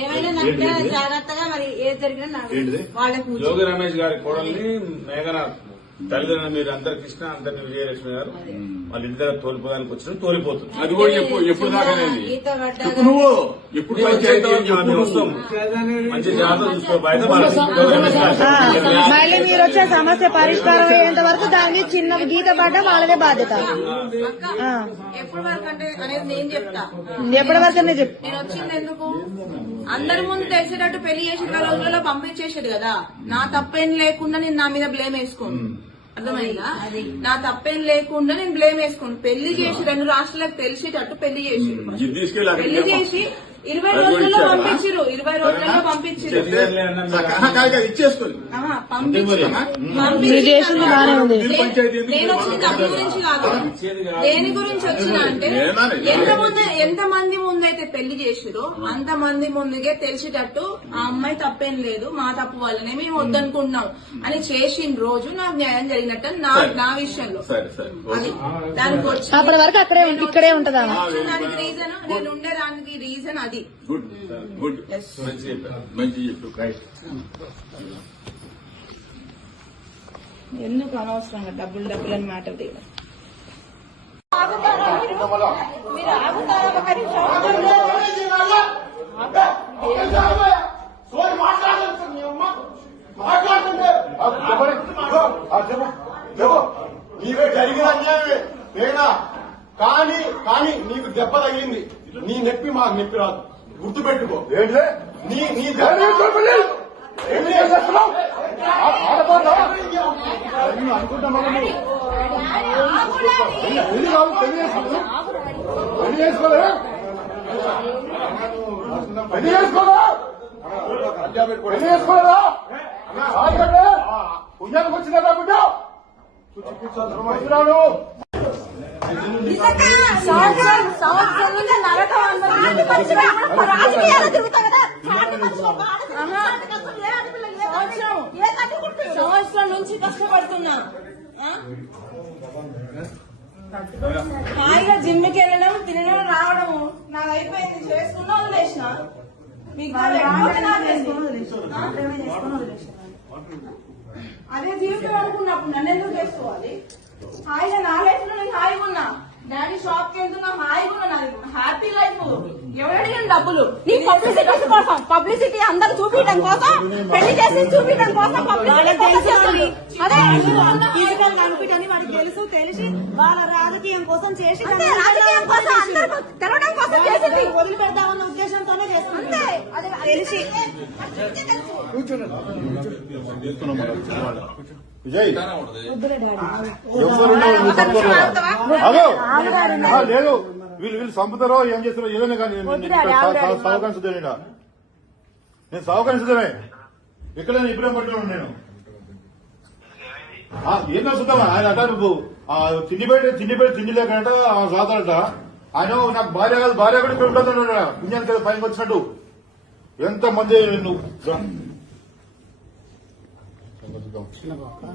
ఏమైనా జాగ్రత్తగా మరి ఏది జరిగినా వాళ్ళకి జోగి రమేష్ గారి కోడల్ని మేఘనాథ్ తల్లిదండ్రులు మీరు అందరు కృష్ణ అందరిని విజయలక్ష్మి గారు వాళ్ళిద్దరు తోలిపోయానికి వచ్చిన తోలిపోతుంది. అది కూడా ఎప్పుడు దాకా నువ్వు ఎప్పుడు వస్తాం మంచి జాగ్రత్త చూసుకో బయట. మళ్ళీ మీరు వచ్చే సమస్య పరిష్కారం అయ్యేంత వరకు దాన్ని చిన్న గీత పడ్డ వాళ్ళదే బాధ్యత. ఎప్పటి వరకు అంటే అనేది నేను చెప్తా. ఎప్పటి వరకు నేను వచ్చింది ఎందుకు అందరి ముందు తెలిసేటట్టు పెళ్లి చేసిన రోజులలో పంపించేసేది కదా. నా తప్పేం లేకుండా నేను నా మీద బ్లేమ్ వేసుకోను. అర్థమైందా? నా తప్పేం లేకుండా నేను బ్లేమ్ వేసుకోను. పెళ్లి చేసి 2 రాష్ట్రాలకు తెలిసేటట్టు పెళ్లి చేసి 20 రోజుల్లో పంపించారు. 20 రోజుల్లో పంపించారు. నేను వచ్చిన డబ్బు గురించి కాదు, దేని గురించి వచ్చినా అంటే ఎంతమంది ముందైతే పెళ్లి చేసిరో అంతమంది ముందుగే తెలిసేటట్టు ఆ అమ్మాయి తప్పేం లేదు, మా తప్పు వల్లనే మేము వద్దనుకుంటున్నాం అని చేసిన రోజు నాకు న్యాయం జరిగినట్టు నా విషయంలో. అది దానికి వచ్చి అప్పటి వరకు ఇక్కడే ఉంటదా దానికి రీజన్ నేను ఉండేదానికి రీజన్ అది. గుడ్ గుడ్ మంచి చెప్పు. ఎందుకు అనవసరంగా డబ్బులు అని మ్యాటర్ దిగ నీవే జరిగిన అన్యాయమే నేనా కానీ నీకు దెబ్బ తగిలింది. నీ నొప్పి మాకు నొప్పి రాదు, గుర్తుపెట్టుకో. నీ అనుకుంటా పుణ్యానికి వచ్చిందా బిడ్డ చూపించాను. సంవత్సరం నుంచి కష్టపడుతున్నా. హాయిగా జిమ్కి వెళ్ళడం, తినడం, రావడము నాకు అయిపోయింది. చేసుకున్నా వదిలేసిన. మీకు అదే జీవితం అనుకున్నప్పుడు నన్ను ఎందుకు చేసుకోవాలి? హాయిగా నా లైఫ్ లో నేను హాయిగా ఉన్నా. డాడీ షాప్ కి వెళ్తున్నా, హాయిగా ఉన్నా. నాది హ్యాపీ లైఫ్. ఎవరు అడిగిన డబ్బులు? నీ పబ్లిసిటీ కోసం, పబ్లిసిటీ అందరూ చూపించడం కోసం, పెళ్లి చేసి చూపించడం కోసం అదే కనిపించని వాడికి తెలిసి వాళ్ళ రాజకీయం కోసం చేసి రాజకీయం కోసం తెలవడం కోసం చేసింది. వదిలిపెడతామన్న ఉద్దేశంతోనే చేస్తుంది. అదే తెలిసి విజయ్ లేదు, వీళ్ళు చంపుతారో ఏం చేస్తారో ఏదైనా కానీ సహకరించదే. నేను సహకరించదమే ఎక్కడైనా ఇప్పుడే పట్టుకున్నాను నేను. ఏం చూద్దామా ఆయన అట నువ్వు తిండి లేకట సాతాడట. ఆయన నాకు భార్య కాదు, భార్య కూడా ఇక్కడ ఉంటుంది పుణ్యానికి కదా పైకి వచ్చినట్టు. ఎంత మంది నువ్వు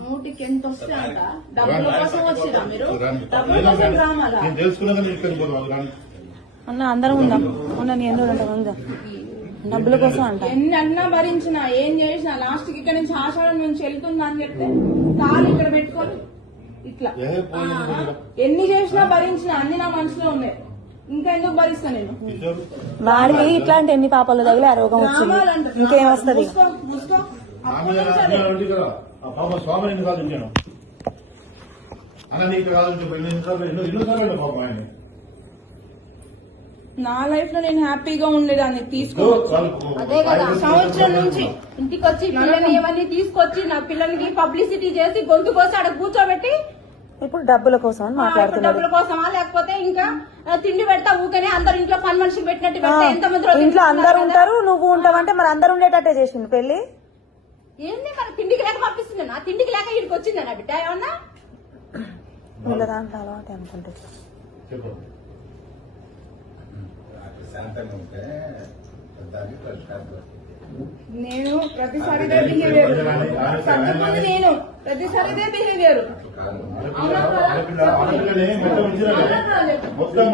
నూటికి ఎంత వస్తాయంట డబ్బుల కోసం వచ్చిరా మీరు? డబ్బుల కోసం రామాలా? నేను తెలుసుకున్నా అన్న అందరం ఉందాం. నీ ఎందుకు డబ్బుల కోసం అంట. ఎన్ని అన్నా భరించినా ఏం చేసినా లాస్ట్ కి ఇక్కడ నుంచి ఆషాఢం నుంచి వెళ్తుందా అని చెప్తే కాలు ఇక్కడ పెట్టుకొని ఇట్లా ఎన్ని చేసినా భరించినా అన్ని నా మనసులో ఉన్నాయి. ఇంకా ఎందుకు భరిస్తా నేను? వాడికి ఇట్లాంటి ఎన్ని పాపాలు తగిలి ఆ రోగం వచ్చింది, ఇంకేం వస్తుంది? స్వామి కాదు నేను అన్న నీకు కాదు ఎన్నోసార్లు పాపం ఆయన. నా లైఫ్ లో నేను హ్యాపీగా ఉండేదాన్ని. తీసుకోవచ్చు అదే కదా, సంవత్సరం నుంచి ఇంటికి వచ్చి పిల్లల్ని ఇవన్నీ తీసుకొచ్చి నా పిల్లలకి పబ్లిసిటీ చేసి గొంతు కోసి అక్కడ కూర్చోబెట్టి ఇప్పుడు డబ్బుల కోసం మాట్లాడుతున్నారు. డబ్బుల కోసమా లేకపోతే ఇంకా తిండి పెడతా ఊకనే అందరు ఇంట్లో పని మనిషికి పెట్టినట్టు పెడతా. ఎంతమంది ఇంట్లో అందరు ఉంటారు, నువ్వు ఉంటావంటే మరి అందరు ఉండేటట్టే చేసింది పెళ్లి. ఏంది మరి తిండికి లేక పంపిస్తుంది? నా తిండికి లేక ఇక్కడికి వచ్చిందా నా బిడ్డ? ఏమన్నా అలవాటు అనుకుంటే నేను ప్రతిసారి బిహేవియర్ నేను ప్రతిసారి బిహేవియర్ మొత్తం